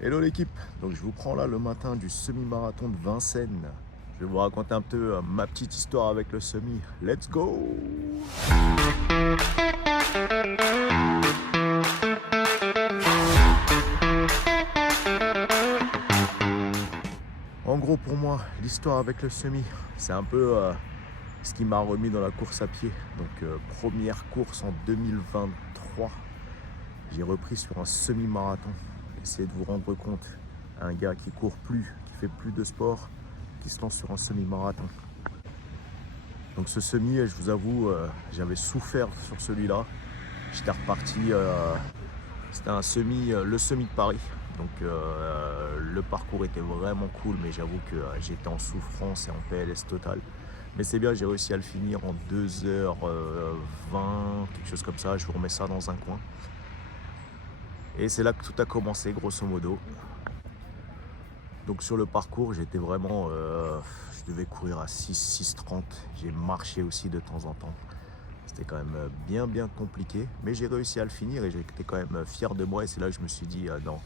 Hello l'équipe, donc je vous prends là le matin du semi-marathon de Vincennes. Je vais vous raconter un peu ma petite histoire avec le semi. Let's go! En gros pour moi, l'histoire avec le semi, c'est un peu ce qui m'a remis dans la course à pied. Donc première course en 2023, j'ai repris sur un semi-marathon. Essayez de vous rendre compte, un gars qui court plus, qui fait plus de sport, qui se lance sur un semi-marathon. Donc ce semi, je vous avoue, j'avais souffert sur celui-là. J'étais reparti, c'était un semi, le semi de Paris. Donc le parcours était vraiment cool, mais j'avoue que j'étais en souffrance et en PLS total. Mais c'est bien, j'ai réussi à le finir en 2h20, quelque chose comme ça. Je vous remets ça dans un coin. Et c'est là que tout a commencé, grosso modo. Donc sur le parcours, j'étais vraiment, je devais courir à 6h30. J'ai marché aussi de temps en temps. C'était quand même bien compliqué, mais j'ai réussi à le finir et j'étais quand même fier de moi. Et c'est là que je me suis dit, non,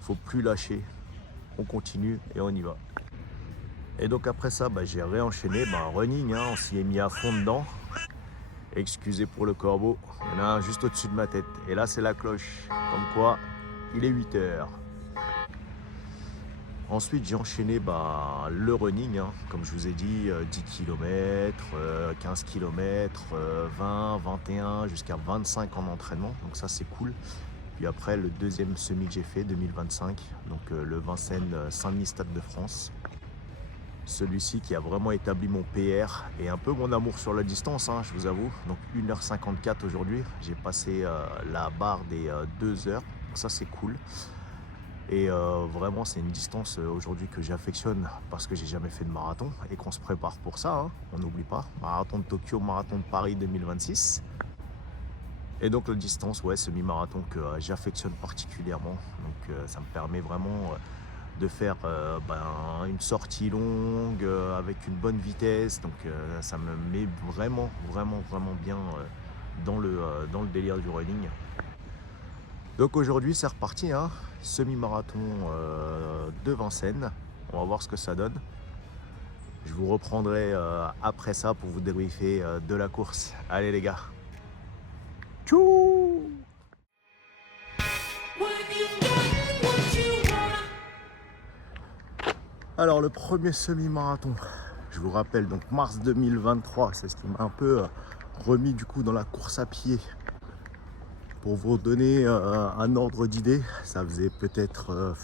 faut plus lâcher, on continue et on y va. Et donc après ça, j'ai réenchaîné, running, on s'y est mis à fond dedans. Excusez pour le corbeau, il y en a un juste au-dessus de ma tête. Et là c'est la cloche, comme quoi il est 8h. Ensuite, j'ai enchaîné le running, comme je vous ai dit, 10 km, 15 km, 20, 21, jusqu'à 25 en entraînement. Donc ça, c'est cool. Puis après, le deuxième semi que j'ai fait, 2025, donc le Vincennes Saint-Denis Stade de France. Celui-ci qui a vraiment établi mon PR et un peu mon amour sur la distance, je vous avoue. Donc 1h54 aujourd'hui. J'ai passé la barre des 2 heures. Donc ça, c'est cool. Et vraiment, c'est une distance aujourd'hui que j'affectionne parce que j'ai jamais fait de marathon et qu'on se prépare pour ça. On n'oublie pas. Marathon de Tokyo, marathon de Paris 2026. Et donc la distance, ouais, semi-marathon que j'affectionne particulièrement. Donc ça me permet vraiment de faire une sortie longue avec une bonne vitesse. Donc ça me met vraiment bien dans le délire du running. Donc aujourd'hui c'est reparti, semi-marathon de Vincennes. On va voir ce que ça donne. Je vous reprendrai après ça pour vous débriefer de la course. Allez les gars. Tchou! Alors le premier semi-marathon, je vous rappelle, donc mars 2023, c'est ce qui m'a un peu remis du coup dans la course à pied. Pour vous donner un ordre d'idée, ça faisait peut-être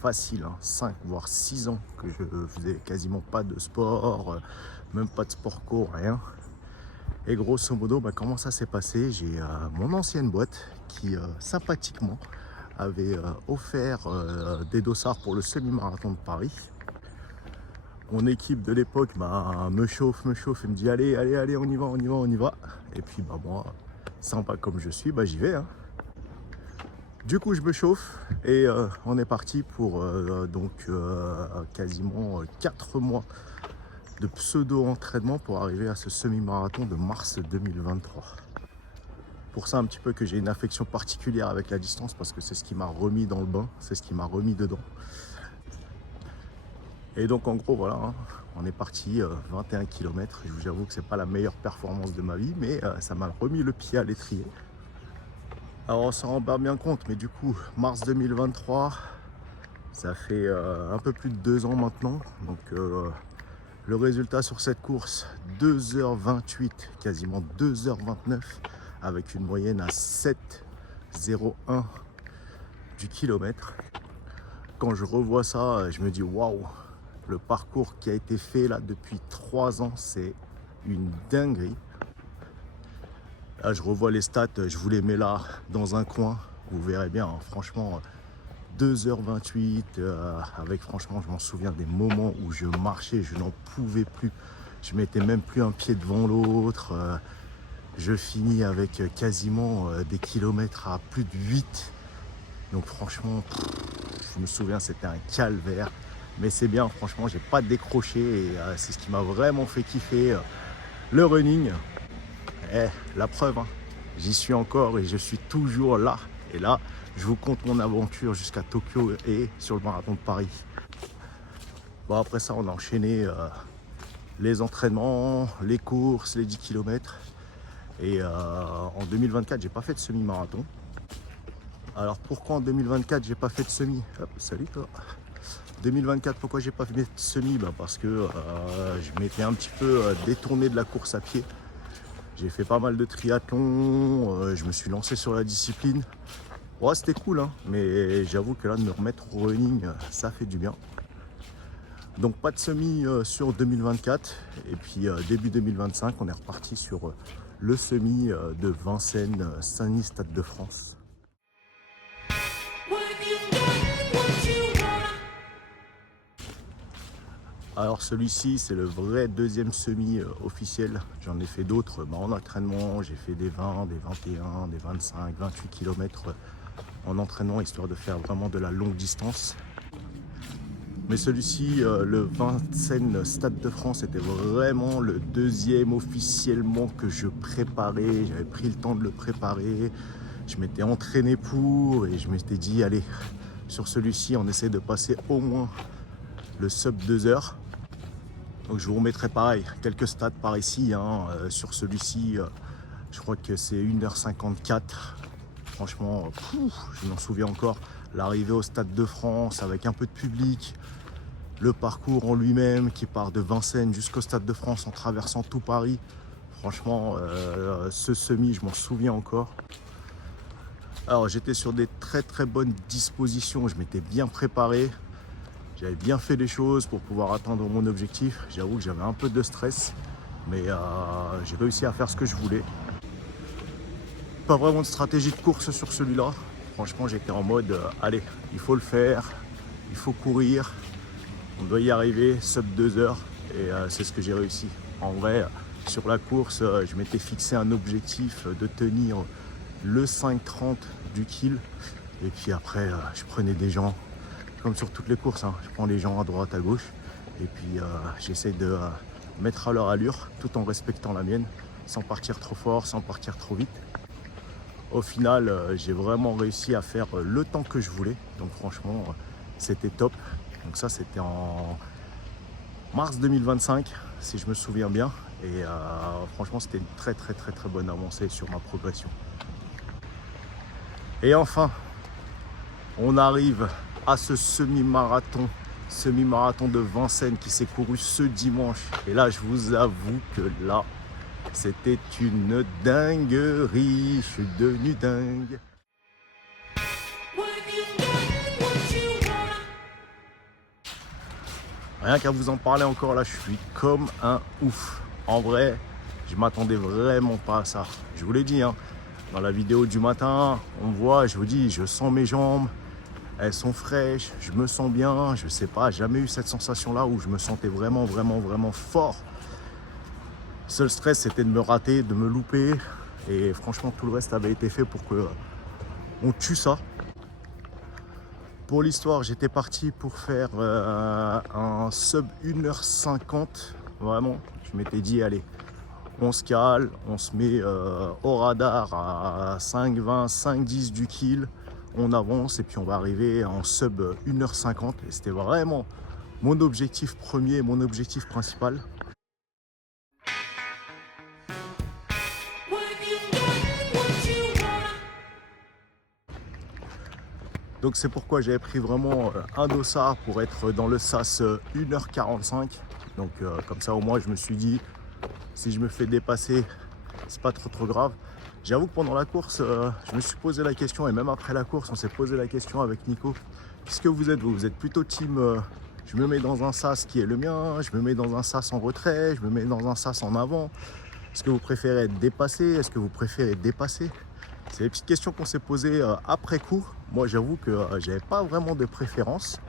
facile, 5 voire 6 ans que je faisais quasiment pas de sport, même pas de sport co, rien. Et grosso modo, comment ça s'est passé? J'ai mon ancienne boîte qui sympathiquement avait offert des dossards pour le semi-marathon de Paris. Mon équipe de l'époque me chauffe, il me dit allez, on y va. Et puis moi, sympa comme je suis, j'y vais. Du coup, je me chauffe et on est parti pour quasiment 4 mois de pseudo-entraînement pour arriver à ce semi-marathon de mars 2023. Pour ça, un petit peu que j'ai une affection particulière avec la distance parce que c'est ce qui m'a remis dans le bain, c'est ce qui m'a remis dedans. Et donc en gros voilà, on est parti 21 km. Je vous avoue que c'est pas la meilleure performance de ma vie, mais ça m'a remis le pied à l'étrier. Alors on s'en rend pas bien compte, mais du coup mars 2023, ça fait un peu plus de 2 ans maintenant. Donc le résultat sur cette course, 2h28, quasiment 2h29, avec une moyenne à 7,01 du kilomètre. Quand je revois ça, je me dis waouh, le parcours qui a été fait là depuis 3 ans, c'est une dinguerie. Là, je revois les stats, je vous les mets là dans un coin. Vous verrez bien, franchement, 2h28, avec franchement, je m'en souviens des moments où je marchais, je n'en pouvais plus. Je mettais même plus un pied devant l'autre. Je finis avec quasiment des kilomètres à plus de 8. Donc franchement, je me souviens, c'était un calvaire. Mais c'est bien, franchement, j'ai pas décroché et c'est ce qui m'a vraiment fait kiffer le running. La preuve, j'y suis encore et je suis toujours là Et là, je vous conte mon aventure jusqu'à Tokyo et sur le marathon de Paris. Bon, après ça, on a enchaîné les entraînements, les courses, les 10 km. Et en 2024, j'ai pas fait de semi-marathon. Alors pourquoi en 2024 j'ai pas fait de semi? Hop, salut toi. 2024, pourquoi j'ai pas fait de semi? Parce que je m'étais un petit peu détourné de la course à pied. J'ai fait pas mal de triathlon, je me suis lancé sur la discipline. Ouais, c'était cool, hein, mais j'avoue que là, de me remettre au running, ça fait du bien. Donc pas de semi sur 2024. Et puis début 2025, on est reparti sur le semi de Vincennes, Saint-Denis, Stade de France. Alors celui-ci, c'est le vrai deuxième semi officiel. J'en ai fait d'autres en entraînement. J'ai fait des 20, des 21, des 25, 28 km en entraînement, histoire de faire vraiment de la longue distance. Mais celui-ci, le Vincennes Stade de France, était vraiment le deuxième officiellement que je préparais. J'avais pris le temps de le préparer. Je m'étais entraîné pour et je m'étais dit, allez, sur celui-ci, on essaie de passer au moins le sub 2 heures. Donc je vous remettrai pareil, quelques stats par ici. Sur celui-ci, je crois que c'est 1h54. Franchement, je m'en souviens encore. L'arrivée au Stade de France avec un peu de public. Le parcours en lui-même qui part de Vincennes jusqu'au Stade de France en traversant tout Paris. Franchement, ce semi, je m'en souviens encore. Alors j'étais sur des très très bonnes dispositions. Je m'étais bien préparé. J'avais bien fait les choses pour pouvoir atteindre mon objectif. J'avoue que j'avais un peu de stress, mais j'ai réussi à faire ce que je voulais. Pas vraiment de stratégie de course sur celui-là. Franchement, j'étais en mode, allez, il faut le faire, il faut courir, on doit y arriver, sub 2 heures, et c'est ce que j'ai réussi. En vrai, sur la course, je m'étais fixé un objectif de tenir le 5,30 du kill, et puis après, je prenais des gens. Comme sur toutes les courses, je prends les gens à droite, à gauche, et puis j'essaie de mettre à leur allure, tout en respectant la mienne, sans partir trop fort, sans partir trop vite. Au final, j'ai vraiment réussi à faire le temps que je voulais, donc franchement, c'était top. Donc ça, c'était en mars 2025, si je me souviens bien, et franchement, c'était une très très très très bonne avancée sur ma progression. Et enfin, on arrive à ce semi-marathon de Vincennes qui s'est couru ce dimanche. Et là, je vous avoue que là, c'était une dinguerie. Je suis devenu dingue. Rien qu'à vous en parler encore là, je suis comme un ouf. En vrai, je m'attendais vraiment pas à ça. Je vous l'ai dit, dans la vidéo du matin, on voit, je vous dis, je sens mes jambes. Elles sont fraîches, je me sens bien, je sais pas, jamais eu cette sensation-là où je me sentais vraiment, vraiment, vraiment fort. Seul stress, c'était de me rater, de me louper. Et franchement, tout le reste avait été fait pour que on tue ça. Pour l'histoire, j'étais parti pour faire un sub 1h50. Vraiment, je m'étais dit, allez, on se cale, on se met au radar à 5,20, 5,10 du kill. On avance et puis on va arriver en sub 1h50. Et c'était vraiment mon objectif premier, mon objectif principal. Donc c'est pourquoi j'avais pris vraiment un dossard pour être dans le sas 1h45. Donc comme ça au moins je me suis dit, si je me fais dépasser, c'est pas trop grave. J'avoue que pendant la course, je me suis posé la question, et même après la course, on s'est posé la question avec Nico. Qu'est-ce que vous êtes, vous? Vous êtes plutôt team, je me mets dans un sas qui est le mien, je me mets dans un sas en retrait, je me mets dans un sas en avant. Est-ce que vous préférez être dépassé? Est-ce que vous préférez dépasser? C'est les petites questions qu'on s'est posées après coup. Moi, j'avoue que j'avais pas vraiment de préférence.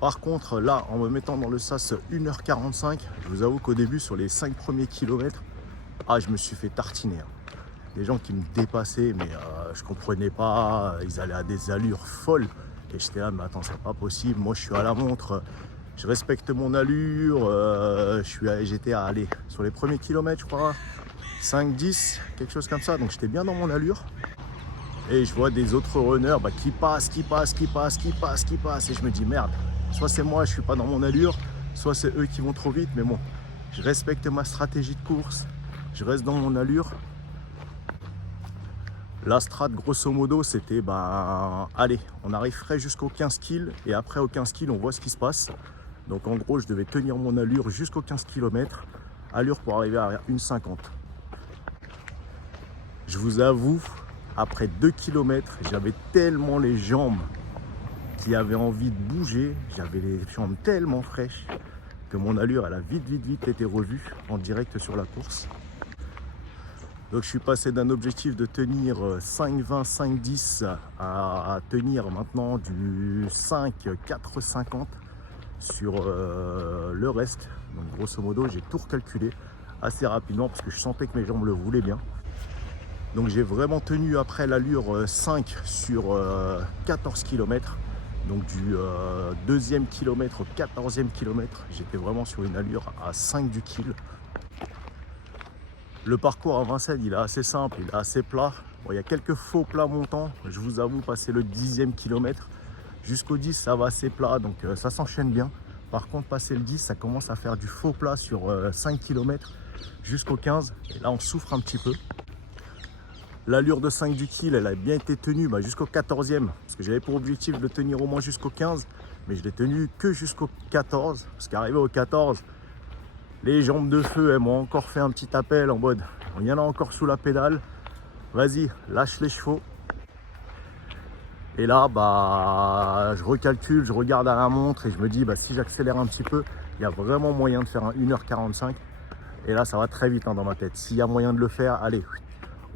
Par contre, là, en me mettant dans le sas 1h45, je vous avoue qu'au début, sur les 5 premiers kilomètres, je me suis fait tartiner. Des gens qui me dépassaient, mais je comprenais pas. Ils allaient à des allures folles. Et j'étais là, mais attends, c'est pas possible. Moi, je suis à la montre. Je respecte mon allure. J'étais à aller sur les premiers kilomètres, je crois, 5-10, quelque chose comme ça. Donc, j'étais bien dans mon allure. Et je vois des autres runners qui passent. Et je me dis merde, soit c'est moi, je suis pas dans mon allure, soit c'est eux qui vont trop vite. Mais bon, je respecte ma stratégie de course, je reste dans mon allure. La strat, grosso modo, c'était allez, on arrive frais jusqu'au 15 kills et après au 15 kills, on voit ce qui se passe. Donc en gros, je devais tenir mon allure jusqu'au 15 km, allure pour arriver à 1,50. Je vous avoue, après 2 km, j'avais tellement les jambes qui avaient envie de bouger, j'avais les jambes tellement fraîches que mon allure, elle a vite été revue en direct sur la course. Donc je suis passé d'un objectif de tenir 5,20, 5,10 à tenir maintenant du 5, 4,50 sur le reste. Donc grosso modo, j'ai tout recalculé assez rapidement parce que je sentais que mes jambes le voulaient bien. Donc j'ai vraiment tenu après l'allure 5 sur 14 km. Donc du deuxième kilomètre au 14e kilomètre, j'étais vraiment sur une allure à 5 du kill. Le parcours à Vincennes, il est assez simple, il est assez plat. Bon, il y a quelques faux plats montants, je vous avoue, passer le 10e kilomètre. Jusqu'au 10, ça va assez plat, donc ça s'enchaîne bien. Par contre, passer le 10, ça commence à faire du faux plat sur 5 km jusqu'au 15. Et là, on souffre un petit peu. L'allure de 5 du kill, elle a bien été tenue jusqu'au 14e. Parce que j'avais pour objectif de tenir au moins jusqu'au 15. Mais je l'ai tenu que jusqu'au 14. Parce qu'arrivé au 14, les jambes de feu, elles m'ont encore fait un petit appel en mode, il y en a encore sous la pédale. Vas-y, lâche les chevaux. Et là, je recalcule, je regarde à la montre et je me dis, si j'accélère un petit peu, il y a vraiment moyen de faire un 1h45. Et là, ça va très vite dans ma tête. S'il y a moyen de le faire, allez,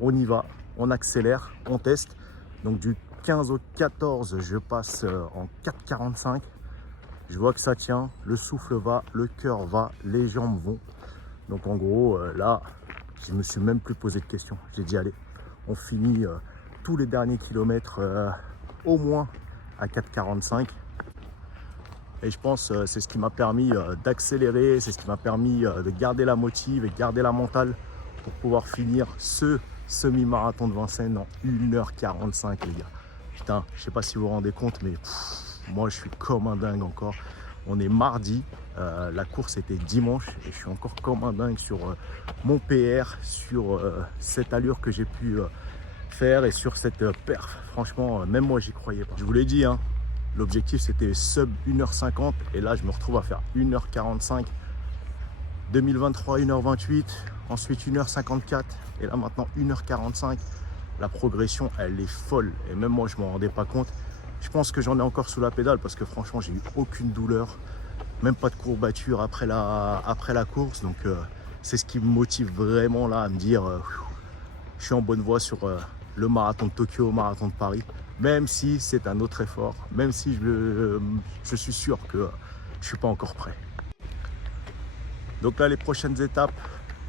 on y va, on accélère, on teste. Donc du 15 au 14, je passe en 4,45. Je vois que ça tient, le souffle va, le cœur va, les jambes vont. Donc en gros, là, je me suis même plus posé de questions. J'ai dit, allez, on finit tous les derniers kilomètres au moins à 4,45. Et je pense que c'est ce qui m'a permis d'accélérer, c'est ce qui m'a permis de garder la motive et de garder la mentale pour pouvoir finir ce semi-marathon de Vincennes en 1h45, les gars. Putain, je sais pas si vous vous rendez compte, mais moi je suis comme un dingue encore. On est mardi, la course était dimanche et je suis encore comme un dingue sur mon PR, sur cette allure que j'ai pu faire et sur cette perf. Franchement, même moi j'y croyais pas. Je vous l'ai dit, hein, l'objectif c'était sub 1h50 et là je me retrouve à faire 1h45. 2023, 1h28, ensuite 1h54 et là maintenant 1h45. La progression, elle est folle et même moi je m'en rendais pas compte. Je pense que j'en ai encore sous la pédale parce que franchement j'ai eu aucune douleur, même pas de courbature après la course. Donc c'est ce qui me motive vraiment là à me dire je suis en bonne voie sur le marathon de Tokyo, marathon de Paris, même si c'est un autre effort, même si je suis sûr que je suis pas encore prêt. Donc là, les prochaines étapes,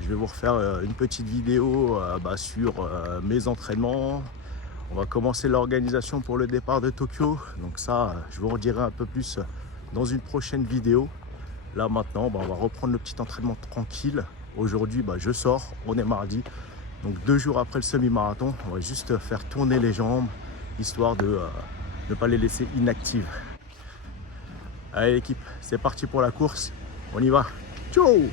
je vais vous refaire une petite vidéo sur mes entraînements. On va commencer l'organisation pour le départ de Tokyo. Donc ça, je vous en dirai un peu plus dans une prochaine vidéo. Là maintenant, on va reprendre le petit entraînement tranquille. Aujourd'hui, je sors, on est mardi. Donc 2 jours après le semi-marathon, on va juste faire tourner les jambes, histoire de ne pas les laisser inactives. Allez l'équipe, c'est parti pour la course, on y va. Ciao!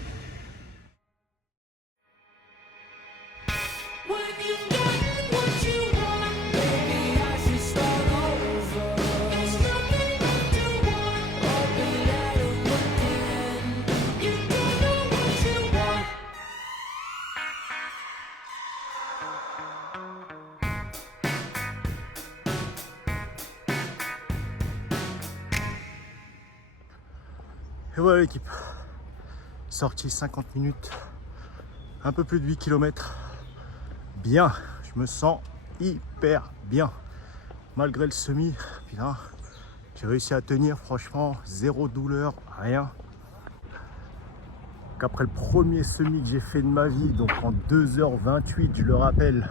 Et voilà l'équipe, sortie 50 minutes, un peu plus de 8 km. Bien, je me sens hyper bien. Malgré le semi, putain, j'ai réussi à tenir, franchement, zéro douleur, rien. Qu'après le premier semi que j'ai fait de ma vie, donc en 2h28, je le rappelle,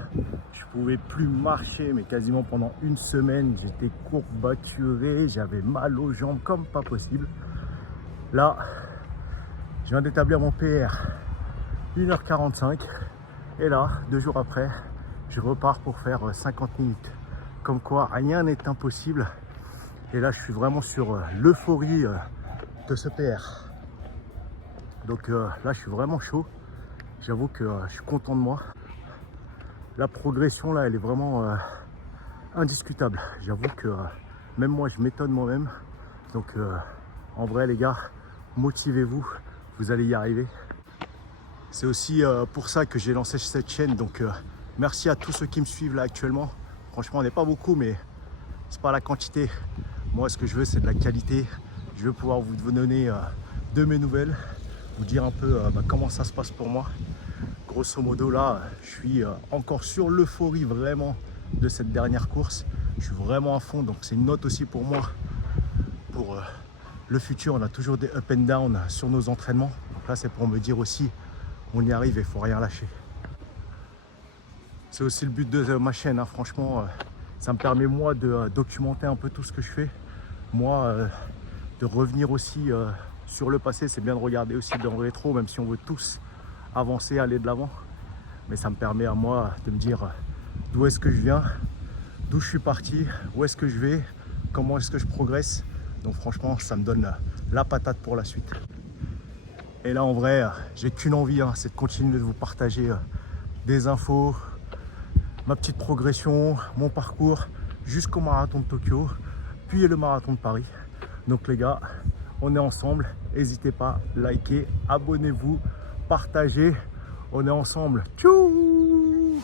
je pouvais plus marcher, mais quasiment pendant une semaine, j'étais courbaturé, j'avais mal aux jambes comme pas possible. Là, je viens d'établir mon PR, 1h45, et là, 2 jours après, je repars pour faire 50 minutes. Comme quoi, rien n'est impossible. Et là, je suis vraiment sur l'euphorie de ce PR. Donc là, je suis vraiment chaud. J'avoue que je suis content de moi. La progression, là, elle est vraiment indiscutable. J'avoue que même moi, je m'étonne moi-même. Donc, en vrai, les gars, motivez-vous. Vous allez y arriver. C'est aussi pour ça que j'ai lancé cette chaîne. Donc, merci à tous ceux qui me suivent là actuellement. Franchement, on n'est pas beaucoup, mais c'est pas la quantité. Moi, ce que je veux, c'est de la qualité. Je veux pouvoir vous donner de mes nouvelles, vous dire un peu comment ça se passe pour moi. Grosso modo, là, je suis encore sur l'euphorie vraiment de cette dernière course. Je suis vraiment à fond, donc c'est une note aussi pour moi. Pour le futur, on a toujours des up and down sur nos entraînements. Donc là, c'est pour me dire aussi, on y arrive et il ne faut rien lâcher. C'est aussi le but de ma chaîne, hein. Franchement, ça me permet moi de documenter un peu tout ce que je fais. Moi, de revenir aussi sur le passé, c'est bien de regarder aussi dans le rétro, même si on veut tous avancer, aller de l'avant. Mais ça me permet à moi de me dire d'où est-ce que je viens, d'où je suis parti, où est-ce que je vais, comment est-ce que je progresse. Donc franchement, ça me donne la patate pour la suite. Et là, en vrai, j'ai qu'une envie, hein, c'est de continuer de vous partager des infos, ma petite progression, mon parcours jusqu'au marathon de Tokyo, puis le marathon de Paris. Donc les gars, on est ensemble. N'hésitez pas, likez, abonnez-vous, partagez. On est ensemble. Tchou!